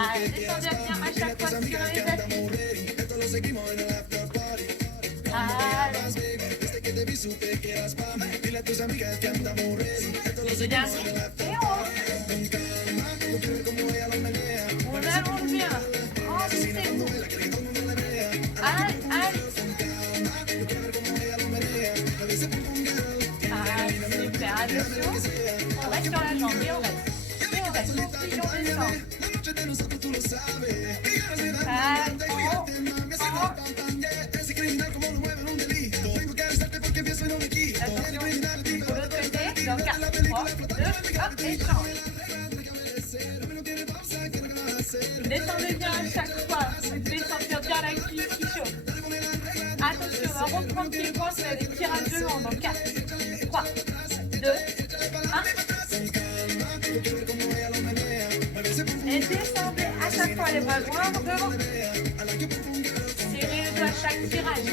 Descendez bien à chaque fois sur les appuis. Allez. Les derniers. Et en haut. On allonge bien. Grandissez-vous. Allez, allez. Super, attention. On reste sur la jambe et on reste. Et on reste. On plie, on descend. Allez, en haut. En haut. Attention, de l'autre côté, dans 4, 3, 2, hop, et change. Descendez bien à chaque fois, vous devez sentir bien la cuisse qui chauffe. Attention, on va reprendre pied point, c'est des tirages de long, dans 4, 3, 2, 1. Et descendez à chaque fois les bras loin devant. Serrez les doigts à chaque tirage.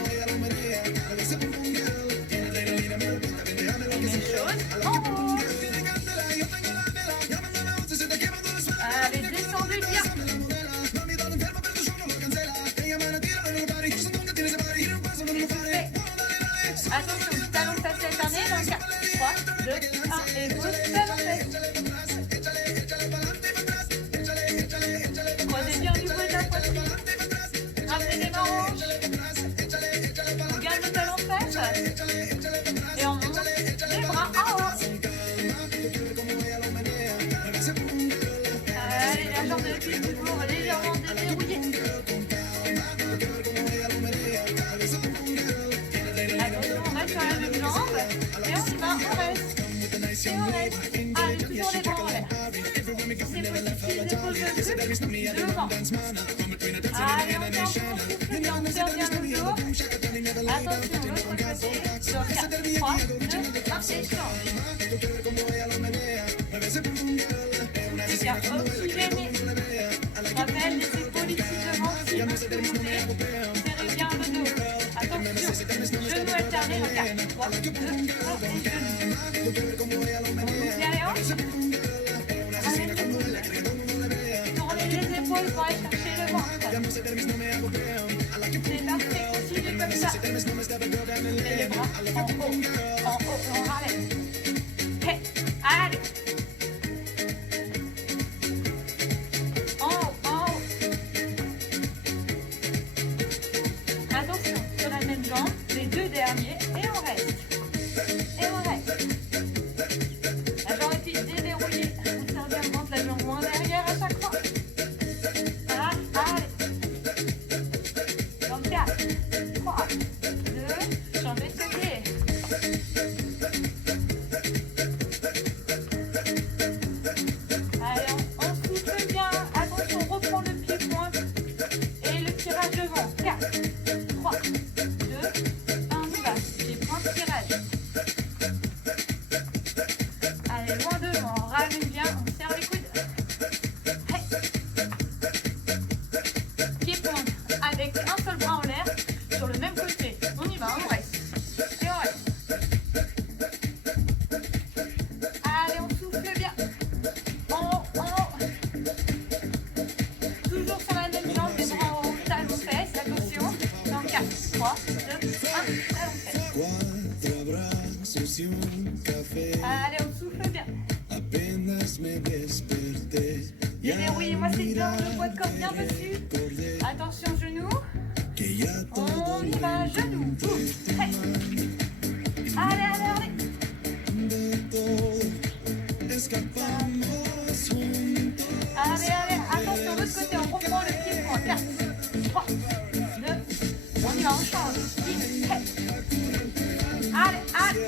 En haut. Allez, descendez bien. Attention, talon face alterné dans 4, 3, 2, 1 et gauche, talon face. Croisez bien au niveau de la poitrine. Ramenez les mains en hanche. On garde le talon face. Et on monte les bras en haut. Allez, la jambe de pied toujours légèrement déverrouillée. Attention, on reste sur la même jambe. Et on y va, on reste. Et on reste. Allez, toujours les bras en l'air. Si c'est possible, les épaules de devant. Allez, on tient, on souffle bien, on serre bien le dos. Attention, l'autre côté. Sur 4, 3, 2, 1, et change. Bien, oxygéné. Rappelle les épaules ici devant, si vous pouvez monter. Serrez bien le dos. Attention, genoux alternés dans 4, 3, 2, 1 et genoux. On ouvre bien les hanches. Tournez les épaules pour aller chercher le ventre. C'est parfait, continuez comme ça. Et les bras en haut, on râle. Hey, allez. En haut. Attention, sur la même jambe, les deux derniers, et on reste. La jambe est déverrouillée. On serre bien le ventre, la jambe en derrière à chaque fois. Allez. Dans 4, 3, 2, changez de côté. Allez, on souffle bien. Attention, on reprend le pied-point et le tirage devant. 4, 3, 2, 1, on y va. Pied-point, tirage. Allez, loin devant, on ramène bien, on serre les coudes. Hey. Pied-point avec un seul bras en l'air sur le même côté. On y va, on reste. Et on reste. Allez, on souffle bien. En haut. Toujours sur la même jambe, les bras en haut, talon fesses. Attention. Dans 4, 3, 2, 1, talon fesses. Allez, on souffle bien. Déverrouillez-moi ces jambes, le poids de corps bien dessus. Attention, genoux. On y va, genoux. Hey. Allez. Allez, attention, de l'autre côté, on reprend le pied point. 4, 3, 2, on y va, on change. Hey. Allez.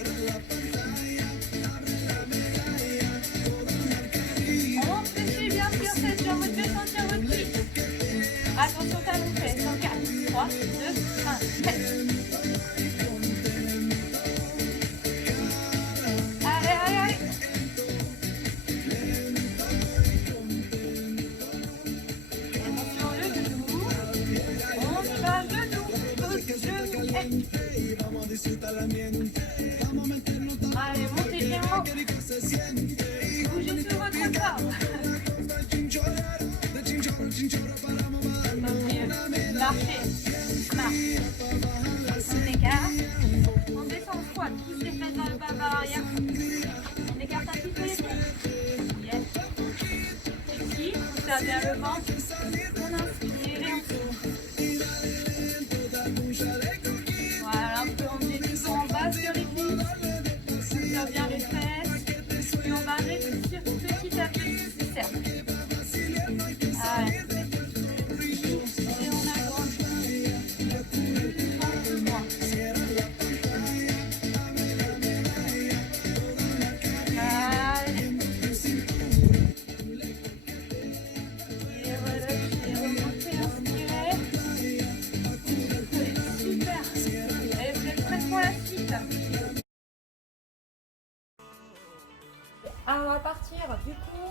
On réfléchit bien sur cette jambe, vous devez sentir votre pied. Attention, talon fesses, dans 4, 3, 2, 1, hey. Allez. Attention, le genou. On y va, genou. Hey. Allez, montez bien haut. Bougez sur votre corps. serre bien le ventre. On inspire et on tourne. Voilà, un peu en détendant en bas sur les cuisses. On serre bien les fesses. Et on va réfléchir petit à petit ces cercles. Allez. Et on agrandit. Moins. Allez. Et relâchez, remontez, inspirez. Super. Allez, vous êtes prêts pour la suite. Alors on va partir du coup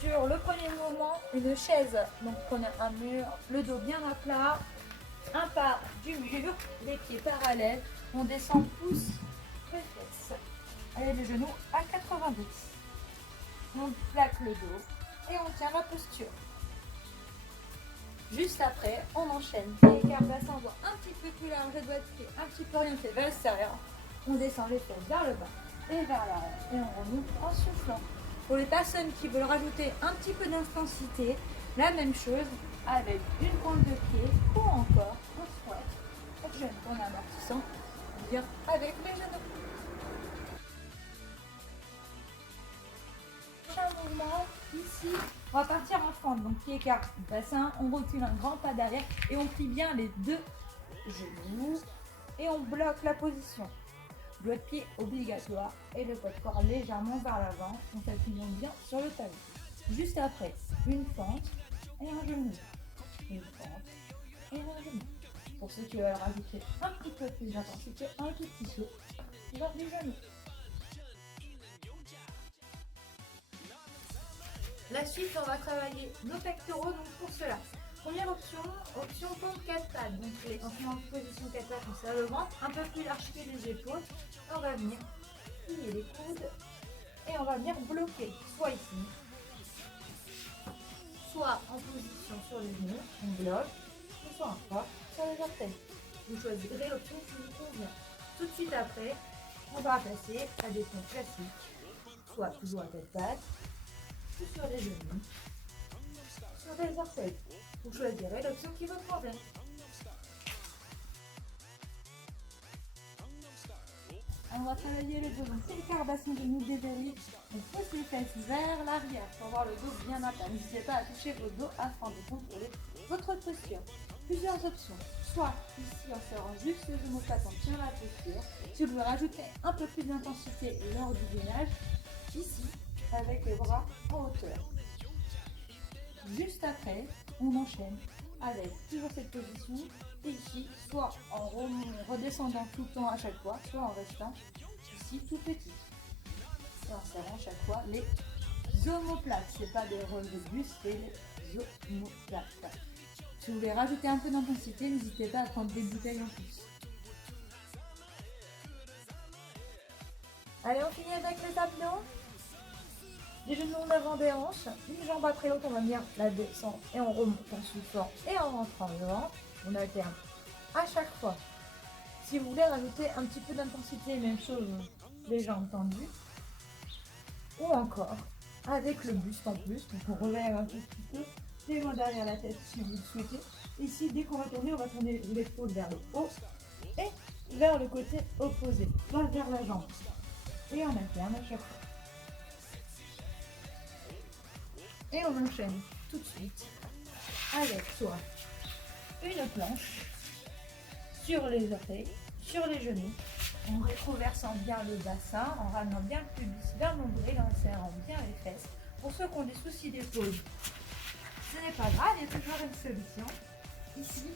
sur le premier mouvement, une chaise. Donc prenez un mur, le dos bien à plat, un pas du mur, les pieds parallèles. On descend pouce, les fesses. Allez, les genoux à 90. On plaque le dos et on tient la posture. Juste après, on enchaîne. Pied écart bassin, on voit un petit peu plus large, le doigt de pied un petit peu orienté vers l'extérieur. On descend les fesses vers le bas et vers l'arrière. Et on remonte en soufflant. Pour les personnes qui veulent rajouter un petit peu d'intensité, la même chose avec une pointe de pied ou encore un squat. Pour jeune, en amortissant, bien avec les genoux. Prochain mouvement, ici, on va partir en fente. Donc pied écart bassin, on recule un grand pas derrière et on plie bien les deux genoux et on bloque la position. Doigt de pied obligatoire et le poids de corps légèrement vers l'avant. On s'appuie bien sur le talon. Juste après, une fente et un genou. Une fente et un genou. Pour ceux qui veulent rajouter un petit peu plus d'intensité, un tout petit peu vers les genoux. La suite, on va travailler nos pectoraux. Donc pour cela, première option, pompe 4 pattes. Donc on se met en position 4 pattes, on serre le ventre, un peu plus large que les épaules. On va venir plier les coudes et on va venir bloquer, soit ici, soit en position sur les genoux, on bloque, soit encore sur les orteils. Vous choisirez l'option qui vous convient. Tout de suite après, on va passer à des pompes classiques, soit toujours à 4 pattes, ou sur les genoux, sur les orteils. Vous choisirez l'option qui vous convient. On va travailler le dos. Donc c'est l'écart bassin de nous déverrouiller. On pousse les fesses vers l'arrière pour avoir le dos bien à plat. N'hésitez pas à toucher vos dos afin de contrôler votre posture. Plusieurs options. Soit ici en serrant juste les omoplates, on tient la posture. Si vous voulez rajouter un peu plus d'intensité lors du gainage, ici avec les bras en hauteur. Juste après, on enchaîne avec toujours cette position, et ici, soit en redescendant tout le temps à chaque fois, soit en restant ici tout petit. Et en serrant chaque fois les omoplates. C'est pas des relevés de buste, c'est les omoplates. Si vous voulez rajouter un peu d'intensité, n'hésitez pas à prendre des bouteilles en plus. Allez, on finit avec les abdos. Les genoux en avant des hanches, une jambe après l'autre, on va venir la descendre et on remonte en soufflant et en rentrant le ventre. On alterne à chaque fois. Si vous voulez rajouter un petit peu d'intensité, même chose, les jambes tendues. Ou encore avec le buste en plus, donc on relève un tout petit peu les mains derrière la tête si vous le souhaitez. Ici, dès qu'on va tourner, on va tourner l'épaule vers le haut et vers le côté opposé, pas vers la jambe. Et on alterne à chaque fois. Et on enchaîne tout de suite avec soit une planche sur les orteils, sur les genoux, en rétroversant bien le bassin, en ramenant bien le pubis vers le nombril, en serrant bien les fesses. Pour ceux qui ont des soucis d'épaule, ce n'est pas grave, il y a toujours une solution. Ici,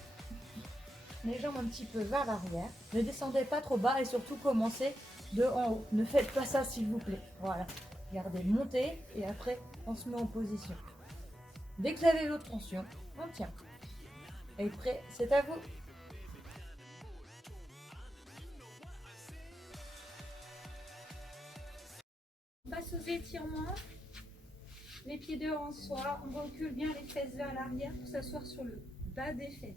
les jambes un petit peu vers l'arrière, ne descendez pas trop bas et surtout commencez de en haut. Ne faites pas ça s'il vous plaît. Voilà. Gardez montée et après on se met en position. Dès que vous avez votre tension, on tient. Et prêt, c'est à vous. On passe aux étirements. Les pieds dehors en soi, on recule bien les fesses vers l'arrière pour s'asseoir sur le bas des fesses.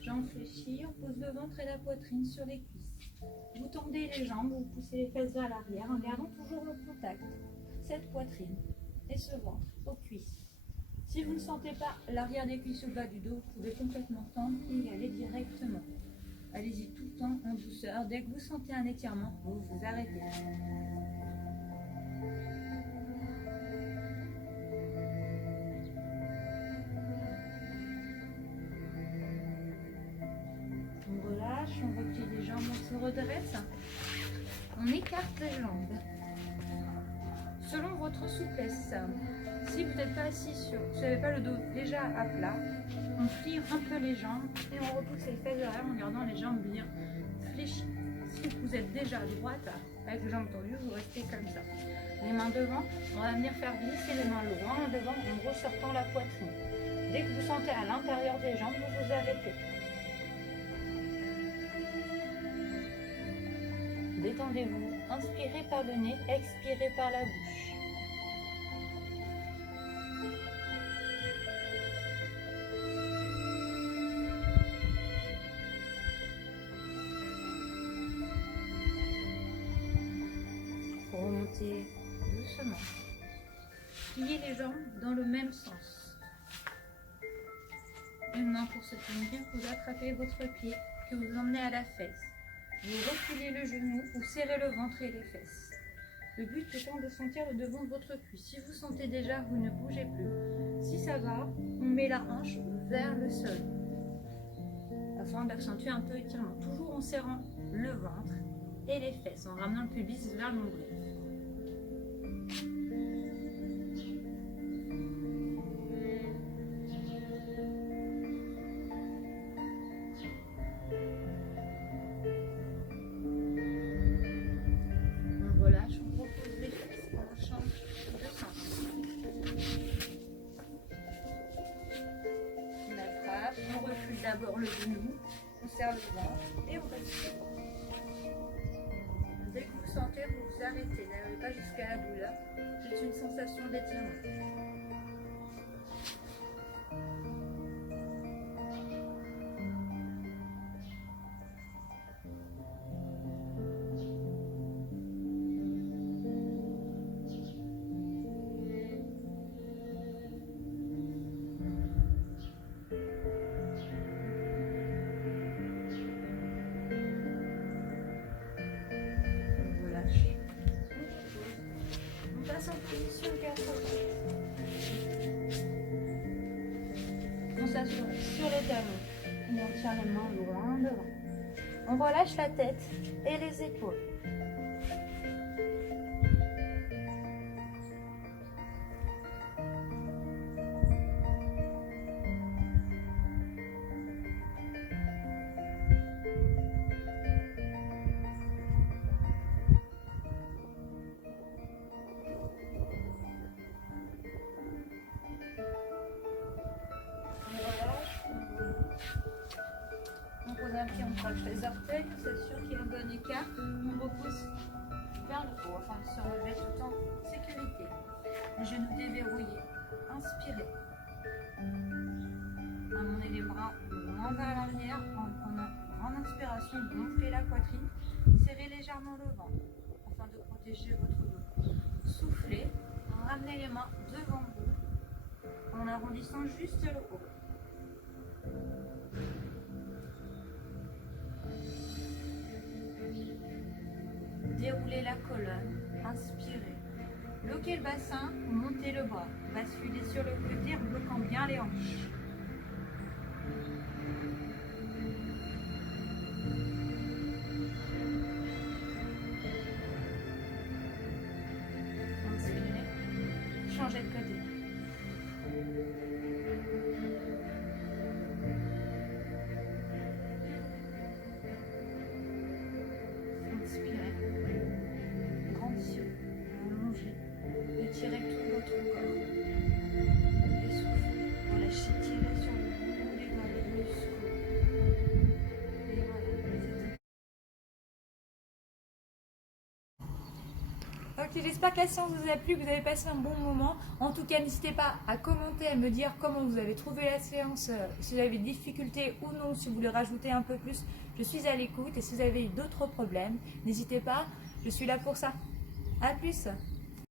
Jambes fléchies, on pose le ventre et la poitrine sur les cuisses. Vous tendez les jambes, vous poussez les fesses vers l'arrière en gardant toujours le contact. Cette poitrine et ce ventre aux cuisses. Si vous ne sentez pas l'arrière des cuisses au bas du dos, vous pouvez complètement tendre et y aller directement. Allez-y tout le temps en douceur. Dès que vous sentez un étirement, vous vous arrêtez. On relâche, on replie les jambes, on se redresse. On écarte les jambes. Selon votre souplesse, si vous n'êtes pas assis sur, vous n'avez pas le dos déjà à plat, on plie un peu les jambes et on repousse les fesses derrière en gardant les jambes bien fléchies. Si vous êtes déjà à droite, avec les jambes tendues, vous restez comme ça. Les mains devant, on va venir faire glisser les mains loin devant en ressortant la poitrine. Dès que vous sentez à l'intérieur des jambes, vous vous arrêtez. Détendez-vous, inspirez par le nez, expirez par la bouche. Remontez doucement. Pliez les jambes dans le même sens. Une main pour se tenir, vous attrapez votre pied que vous emmenez à la fesse. Vous reculez le genou ou serrez le ventre et les fesses. Le but étant de sentir le devant de votre cuisse. Si vous sentez déjà, vous ne bougez plus. Si ça va, on met la hanche vers le sol afin d'accentuer un peu l'étirement. Toujours en serrant le ventre et les fesses, en ramenant le pubis vers le nombril. On relâche, on repose les fesses, on change de sens. On attrape, on recule d'abord le genou, on serre le ventre et on respire. Dès que vous sentez, vous vous arrêtez. N'allez pas jusqu'à la douleur. C'est une sensation d'étirement. En position 4. On s'assoit sur les talons et on tient les mains loin devant. On relâche la tête et les épaules. On pose un pied, on croche les orteils, on s'assure qu'il y a un bon écart, on repousse vers le haut afin de se relever tout en sécurité. Les genoux déverrouillés, inspirez. Amenez les bras loin vers l'arrière en prenant une grande inspiration, gonflez la poitrine, serrez légèrement le ventre afin de protéger votre dos. Soufflez, ramenez les mains devant vous en arrondissant juste le haut. Déroulez la colonne, inspirez. Bloquez le bassin, montez le bras. Basculez sur le côté en bloquant bien les hanches. Inspirez. Changez de côté. Inspirez. Grandissez. Allongez. Étirez tout votre corps. Et soufflez. Relâchez, tirez sur le bout des doigts, les muscles. Et voilà. Ok, j'espère que la séance vous a plu, que vous avez passé un bon moment. En tout cas, n'hésitez pas à commenter, à me dire comment vous avez trouvé la séance, si vous avez des difficultés ou non, si vous voulez rajouter un peu plus. Je suis à l'écoute et si vous avez d'autres problèmes, n'hésitez pas, je suis là pour ça. À plus!